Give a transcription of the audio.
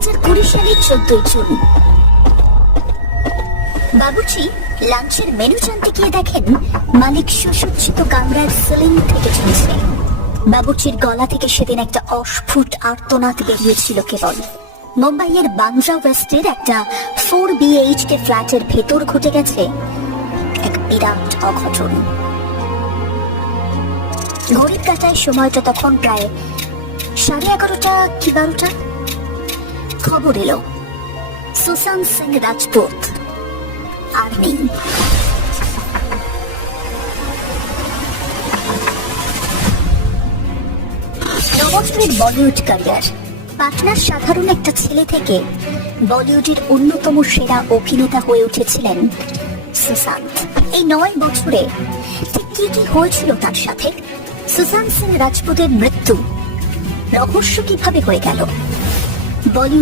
হাজার কুড়ি সালের চোদ্দই জুন। বাবুচি লাঞ্চের মেনু জানতে গিয়ে দেখেন মালিক সুসজ্জিত কামরার সিলিং থেকে বাবুচির গলা থেকে সেদিন একটা অস্ফুট আর্তনাদ বেরিয়েছিল কেবল। মুম্বাইয়ের ওয়েস্টের একটা ফোর ফ্ল্যাটের ভেতর ঘটে গেছে এক বিরাট অঘটন। ঘড়ির কাটায় সময়টা তখন প্রায় সাড়ে এগারোটা কি বারোটা? খবর এলো। সুশান্ত সিং রাজপুত। আর নেই। নবছরের বলিউড ক্যারিয়ার। পাটনার সাধারণ একটা ছেলে থেকে বলিউডের অন্যতম সেরা অভিনেতা হয়ে উঠেছিলেন সুশান্ত। এই নয় বছরে ঠিক কি কি হয়েছিল তার সাথে? সুশান্ত সিং রাজপুতের মৃত্যু রহস্য কীভাবে হয়ে গেল? বলিউড